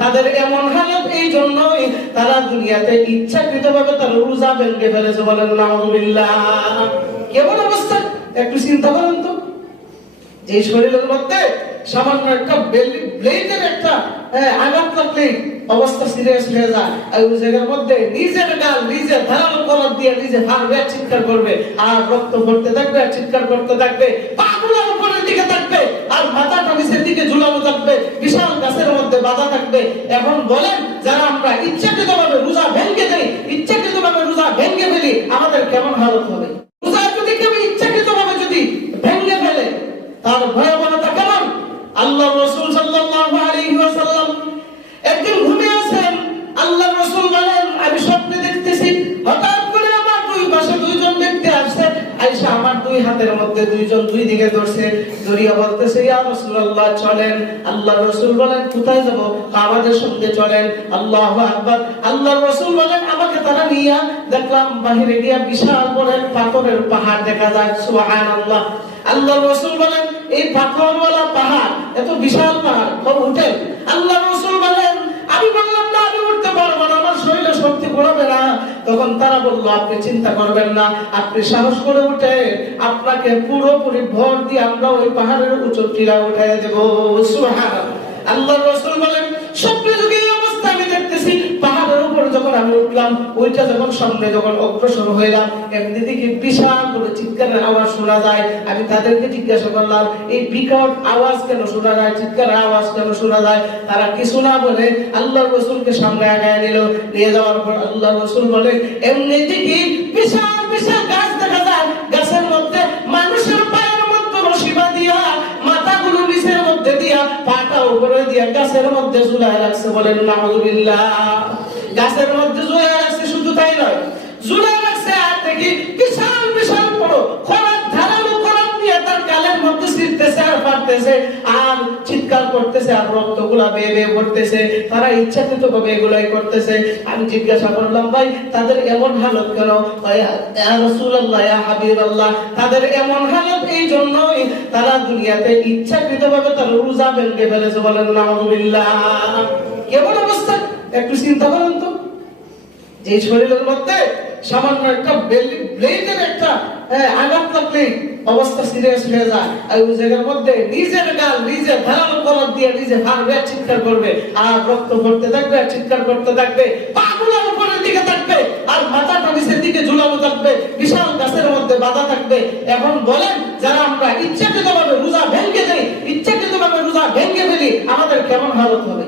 তাদের এমন হালত এই জন্যই তারা দুনিয়াতে ইচ্ছাকৃতভাবে তার রোজা ভেঙে ফেলেছে, বলেন নাউযুবিল্লাহ। কেমন অবস্থা একটু চিন্তা করেন তো। যে শরীরের মধ্যে সামান্য একটা ব্লেডের একটা আঘাত লাগলে অবস্থা সিরিয়াস হয়ে যায়, আর ওই জায়গার মধ্যে নিজের গাল নিজের ধারালো কলার দিয়ে নিজে হারবে আর চিৎকার করবে, আর রক্ত পড়তে থাকবে আর চিৎকার করতে থাকবে, পাগুলো উপরের দিকে থাকবে আর মাথাটা নিচের দিকে ঝুলানো থাকবে, বিশাল গাছের মধ্যে বাঁধা থাকবে। এখন বলেন, যারা আমরা ইচ্ছাকৃতভাবে রোজা ভেঙে দেই, ইচ্ছাকৃতভাবে রোজা ভেঙে ফেলি, আমাদের কেমন হালত হবে? রোজা যদি কেউ ইচ্ছাকৃতভাবে যদি ভেঙে ফেলে তার ভয়াবহতা কেমন? আল্লাহ রাসূল সাল্লাল্লাহু আলাইহি ওয়াসাল্লাম একদিন ঘুমিয়ে আছেন। আল্লাহ রাসূল বলেন, আমি স্বপ্নে দেখতেছি হঠাৎ করে আমার দুই পাশে দুইজন ব্যক্তি আসছে, আয়েশা আমার দুই হাতের মধ্যে দুইজন দুই দিকে ধরছে, ধরিয়া বলতেছে, ইয়া রাসূলুল্লাহ চলেন। আল্লাহ রাসূল বলেন, কোথায় যাব? আমাদের সঙ্গে চলেন। আল্লাহু আকবার। আল্লাহ রাসূল বলেন, আমাকে তারা নিয়ে দেখলাম বাহিরে গিয়া বিশাল বড় পাথরের পাহাড় দেখা যায়। সুবহানাল্লাহ। আল্লাহ রাসূল বলেন, এই পাথরওয়ালা পাহাড়, এত বিশাল পাহাড়, কবে উঠেন? আল্লাহ রাসূল বলেন, আমি বললাম না, আমি উঠতে পারবো না, আমার শরীরে শক্তি কুলাবে না। তখন তারা বলল, আপনি চিন্তা করবেন না, আপনি সাহস করে উঠে আপনাকে পুরোপুরি ভর দিয়ে আমরা ওই পাহাড়ের উঁচু টিলা উঠাইয়া দেব। সুবহানাল্লাহ। আল্লাহ রাসূল বলেন, স্বপ্নে যুগে এই অবস্থা আমি দেখতেছি, পাহাড়ের উপর যখন আমি উঠলাম, ওইটা যখন সামনে যখন অগ্রসর হইলাম, এমনি দিকে বিশাল করে চিৎকারের আওয়াজ শোনা যায়। আমি তাদেরকে জিজ্ঞাসা করলাম, এই বিকট আওয়াজ কেন শোনা যায়, চিৎকারের আওয়াজ কেন শোনা যায়? তারা কিছু না বলে আল্লাহ রাসূলকে সামনে আগায় নিল। নিয়ে যাওয়ার পর আল্লাহ রাসূল বলে, এমনি দিকে বিশাল বিশাল গাছ দেখা যায়, গাছের মধ্যে মানুষের পায়ের মধ্যে রশি বাঁধিয়া মাথাগুলো নিচের মধ্যে দিয়া পাটা উপরে দিয়া গাছের মধ্যে ঝুলায় রাখছে, বলেন নাউযুবিল্লাহ। গাছের মধ্যে ঝুলায় রাখছে, শুধু তাই নয়, ঝুলায় রাখছে আর দেখি বিশাল বিশাল বড় খড়ার ধারালো খড়ার দিয়ে তার গালের মধ্যে ছিঁড়তেছে আর ফাটতেছে আর চিৎকার করতেছে আর রক্তগুলা বেয়ে বেয়ে পড়তেছে। তারা ইচ্ছাকৃতভাবে এগুলাই করতেছে। আমি জিজ্ঞাসা করলাম, ভাই তাদের এমন হালত কেন? ইয়া রাসূলুল্লাহ, ইয়া হাবিবাল্লাহ, তাদের এমন হালত এই জন্যই তারা দুনিয়াতে ইচ্ছাকৃতভাবে তার রোজা ভেঙে ফেলেছে, বলেন নাউযুবিল্লাহ। কেমন অবস্থা একটু চিন্তা করেন তো। যে শরীরের মধ্যে সামান্য একটা ব্লেডের একটা আঘাত লাগলে অবস্থা সিরিয়াস হয়ে যায়, আর ওই জায়গার মধ্যে নিজের গাল নিজের ধারালো কলার দিয়ে নিজে হারবে আর চিৎকার করবে, আর রক্ত পড়তে থাকবে আর চিৎকার করতে থাকবে, পাগুলো উপরের দিকে থাকবে আর মাথাটা নিচের দিকে ঝুলানো থাকবে, বিশাল গাছের মধ্যে বাঁধা থাকবে। এখন বলেন, যারা আমরা ইচ্ছাকৃতভাবে রোজা ভেঙে দেই, ইচ্ছাকৃতভাবে রোজা ভেঙে ফেলি, আমাদের কেমন হালত হবে?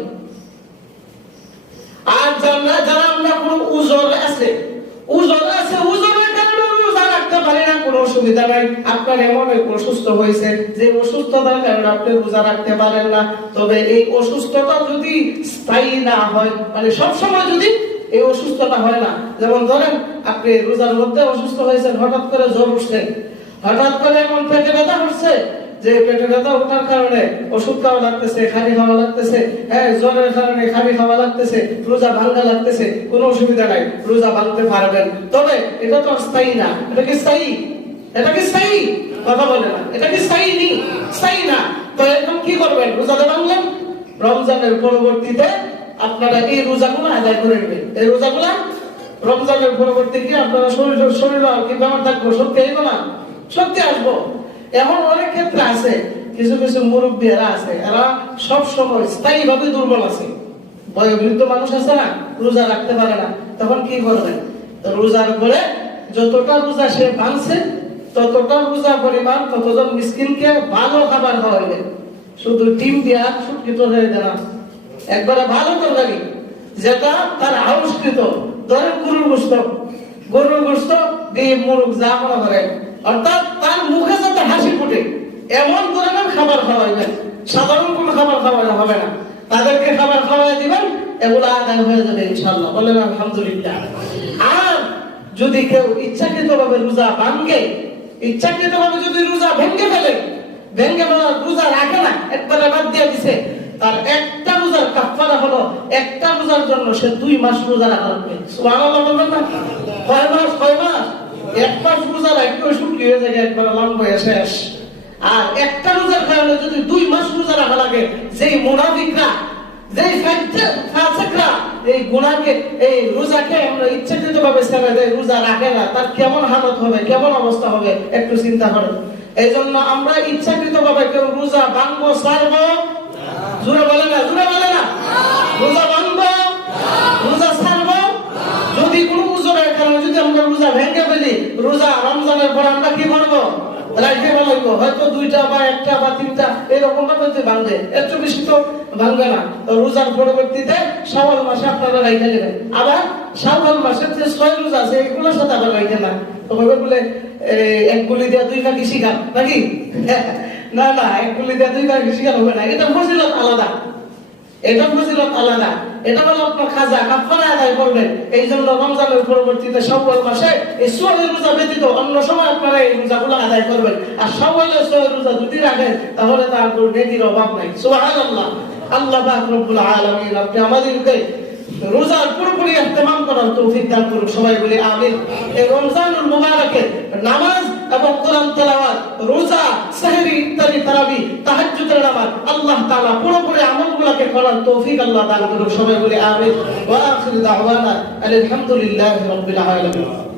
আর যারা আমরা কোনো উজর আছে, উজরের কারণে রোজা রাখতে পারি না, কোনো অসুবিধা নাই। আপনার এমন এক অসুস্থ হয়েছে যে অসুস্থতার কারণে আপনি রোজা রাখতে পারেন না, তবে এই অসুস্থতা যদি স্থায়ী না হয়, মানে সবসময় যদি এই অসুস্থতা হয় না, যেমন ধরেন আপনি রোজার মধ্যে অসুস্থ হয়েছেন, হঠাৎ করে জ্বর উঠছে, হঠাৎ করে এমন পেটে ব্যথা হচ্ছে যে পেটে ব্যথা ওঠার কারণে ওষুধ খাওয়া লাগতেছে, খালি খাওয়া লাগতেছে, জ্বরের কারণে খালি খাওয়া লাগতেছে, রোজা ভাঙা লাগতেছে, কোনো অসুবিধা নাই, রোজা ভাঙতে পারবেন। তবে এটা তো স্থায়ী না। এটা কি স্থায়ী? এটা কি স্থায়ী? কথা বলে না। এটা কি স্থায়ী? স্থায়ী না। তো এখন কি করবেন? রোজাটা ভাঙলেন, রমজানের পরবর্তীতে আপনারা এই রোজাগুলো আদায় করে নেবেন। এই রোজাগুলা রমজানের পরবর্তী কি আপনারা শরীর কি ব্যাপার থাকবো, শক্তি আসবো না? শক্তি আসবো। এমন অনেক ক্ষেত্রে আছে, কিছু কিছু মুরব্বীরা আছে, এরা সব সময় স্থায়ী ভাবে দুর্বল আছে, বয়োবৃদ্ধ মানুষ আছে না, রোজা রাখতে পারে না। তখন কি করবেন? রোজার পরে যতটা রোজা সে ভাঙছে ততটা রোজা পরিমাণ ততজন মিসকিনকে ভালো খাবার খাওয়াইবে। শুধু ডিম দিয়া শুটকি তরকারি দেনা, একবারে ভালো তরকারি যেটা তার আউষ্কৃত, ধরেন গরুর গোশত দিয়ে মুরগ যা মনে করেন, অর্থাৎ তার মুখে যাতে হাসি ফুটে এমন ধরনের খাবার খাওয়াইবেন। সাধারণ কোনো খাবার খাওয়ানো হবে না, তাদেরকে খাবার খাওয়াই দিবেন, এগুলো আদায় হয়ে যাবে ইনশাআল্লাহ, বলেন আলহামদুলিল্লাহ। আর যদি কেউ ইচ্ছাকৃতভাবে রোজা ভাঙে, ইচ্ছাকৃতভাবে যদি রোজা ভেঙে ফেলে, রোজা রাখে না, একবারে বাদ দিয়ে দিছে, তার একটা রোজার কাফারা হলো একটা রোজার জন্য সে 2 মাস রোজা রাখা লাগবে। সুবহানাল্লাহ বলবেন না? কয় মাস? 1 মাস রোজা রাখতে শুকিয়ে যায়, একবার লম্বা শেষ। আর একটা রোজার কারণে যদি 2 মাস রোজা রাখা লাগে, যেই মুনাফিকরা, যেই ফাসিকরা এই গুনাহকে, এই রোজাকে আমরা ইচ্ছাকৃতভাবে ছেড়ে দেয়, রোজা রাখে না, তার কেমন হালত হবে, কেমন অবস্থা হবে একটু চিন্তা করেন। এই জন্য আমরা ইচ্ছাকৃতভাবে কেউ রোজা ভাঙবো, ছাড়বো, জোরে বলে না, জোরে বলে না, রোজা ভাঙবো, রোজা ছাড়বো। যদি কোনো উজরের কারণে যদি আমরা রোজা ভেঙে ফেলি, রোজা রমজানের পর আমরা কি করবো? রাখতে পারবো, হয়তো 2টা বা 1টা বা 3টা এরকম ভাবে ভাঙবে, এত বেশি তো ভাঙবে না। তো রোজার পরবর্তীতে শাওয়াল মাসে আপনারা রাইখে নেবেন। আবার শাওয়াল মাসের যে 6 রোজা আছে এগুলোর সাথে আবার রাইখে না। তো ভাবে বলে এক গুলি দিয়ে 2 কাঠি শিকার নাকি? না না, এক গুলি দিয়ে 2 কাঠি শিকার হবে না। এটা ফজিলত আলাদা, এটা ফজিলত আলাদা। এটা হলো আপনার খাজা কাফারা আদায় করবেন। এই জন্য রমজানের পরবর্তীতে শাওয়াল মাসে এই 6 রোজা ব্যতীত অন্য সময় আপনারা এই রোজাগুলো আদায় করবেন। আর শাওয়ালের 6 রোজা যদি রাখেন তাহলে তার কোনো নেকির অভাব নাই। সুবহানাল্লাহ। আল্লাহ পাক রব্বুল আলামিন আপনি আমাদেরকে রোজার পুরোপুরি ইহতিমাম করার তৌফিক দান করুন। সবাই বলি আমিন। এই রমজানুল মুবারকে নামাজ এবং কোরআন তেলাওয়াত, রোজা, সেহরি ইত্যাদি, তারাবি, তাহাজ্জুদের নামাজ আল্লাহ তাআলা পুরোপুরি আমলগুলোকে করার তৌফিক আল্লাহ দান করুন। সবাই বলি আমিন। ওয়া আখিরু দাওয়ানা আলহামদুলিল্লাহি রাব্বিল আলামিন।